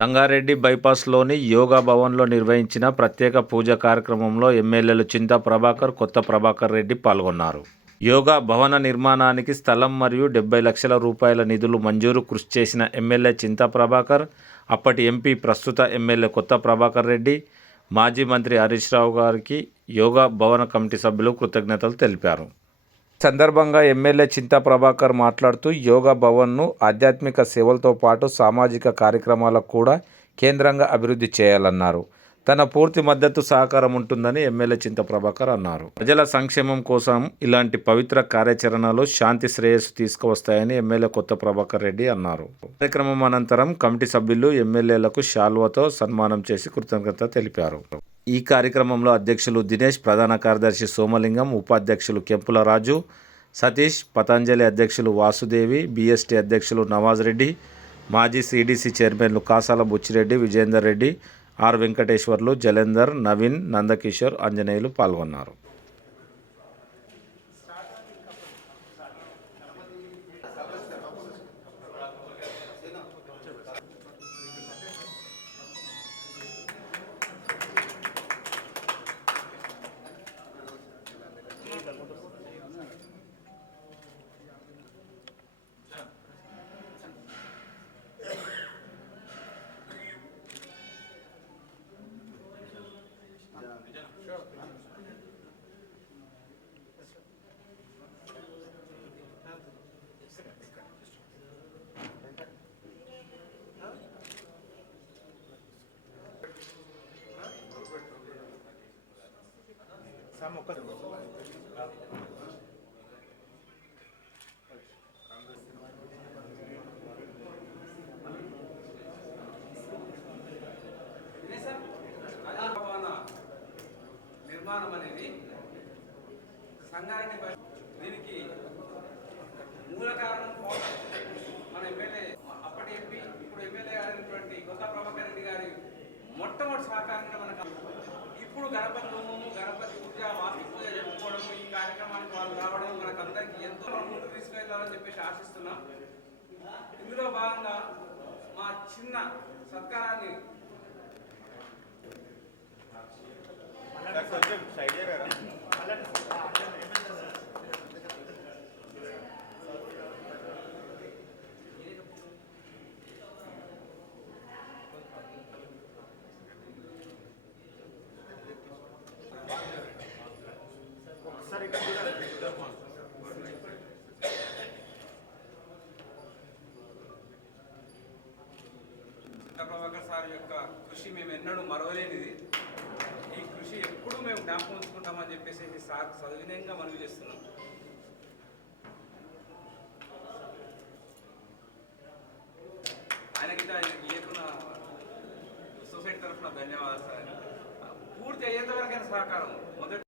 సంగారెడ్డి బైపాస్లోని యోగా భవన్లో నిర్వహించిన ప్రత్యేక పూజ కార్యక్రమంలో ఎమ్మెల్యేలు చింతా ప్రభాకర్, కొత్త ప్రభాకర్ రెడ్డి పాల్గొన్నారు. యోగా భవన నిర్మాణానికి స్థలం మరియు 70 లక్షల రూపాయల నిధులు మంజూరు కృషి చేసిన ఎమ్మెల్యే చింతా ప్రభాకర్, అప్పటి ఎంపీ ప్రస్తుత ఎమ్మెల్యే కొత్త ప్రభాకర్ రెడ్డి, మాజీ మంత్రి హరీష్ రావు గారికి యోగా భవన కమిటీ సభ్యులు కృతజ్ఞతలు తెలిపారు. సందర్భంగా ఎమ్మెల్యే చింతా ప్రభాకర్ మాట్లాడుతూ యోగా భవన్ను ఆధ్యాత్మిక సేవలతో పాటు సామాజిక కార్యక్రమాలకు కూడా కేంద్రంగా అభివృద్ధి చేయాలన్నారు. తన పూర్తి మద్దతు సహకారం ఉంటుందని ఎమ్మెల్యే చింతా ప్రభాకర్ అన్నారు. ప్రజల సంక్షేమం కోసం ఇలాంటి పవిత్ర కార్యాచరణలు శాంతి శ్రేయస్సు తీసుకువస్తాయని ఎమ్మెల్యే కొత్త ప్రభాకర్ రెడ్డి అన్నారు. కార్యక్రమం అనంతరం కమిటీ సభ్యులు ఎమ్మెల్యేలకు శాల్వాతో సన్మానం చేసి కృతజ్ఞత తెలిపారు. ఈ కార్యక్రమంలో అధ్యక్షులు దినేష్, ప్రధాన కార్యదర్శి సోమలింగం, ఉపాధ్యక్షులు కెంపుల రాజు, సతీష్, పతంజలి అధ్యక్షులు వాసుదేవి, బీఎస్టీ అధ్యక్షులు నవాజ్ రెడ్డి, మాజీ సీడీసీ చైర్మన్లు కాసాల బుచ్చిరెడ్డి, విజేందర్ రెడ్డి, ఆర్ వెంకటేశ్వర్లు, జలేందర్, నవీన్, నందకిషోర్, ఆంజనేయులు పాల్గొన్నారు. నిర్మాణం అనేది సంగారెడ్డి దీనికి మూల కారణం మన ఎమ్మెల్యే, అప్పటి ఎంపీ ఇప్పుడు ఎమ్మెల్యే అయినటువంటి కొత్త ప్రభాకర్ రెడ్డి గారి మొట్టమొదటి సహకారంగా మనకు ఇప్పుడు గణపతి హోమము, గణపతి పూజ, వాస్తు పూజ జరుపుకోవడము, ఈ కార్యక్రమానికి వాళ్ళు రావడం మనకందరికీ ఎంతో ముందుకు తీసుకెళ్లాలని చెప్పేసి ఆశిస్తున్నాం. ఇందులో భాగంగా మా చిన్న సత్కారాన్ని ప్రభాకర్ సార్ యొక్క కృషి మేము ఎన్నడూ మరవలేనిది. ఈ కృషి ఎప్పుడూ మేము జ్ఞాపకం ఉంచుకుంటామని చెప్పేసి సార్ సవినయంగా మనవి చేస్తున్నాం. ఆయనకి ఏకున్న సొసైటీ తరఫున ధన్యవాదాలు సార్. పూర్తి అయ్యేంత వరకైనా సహకారం మొదటి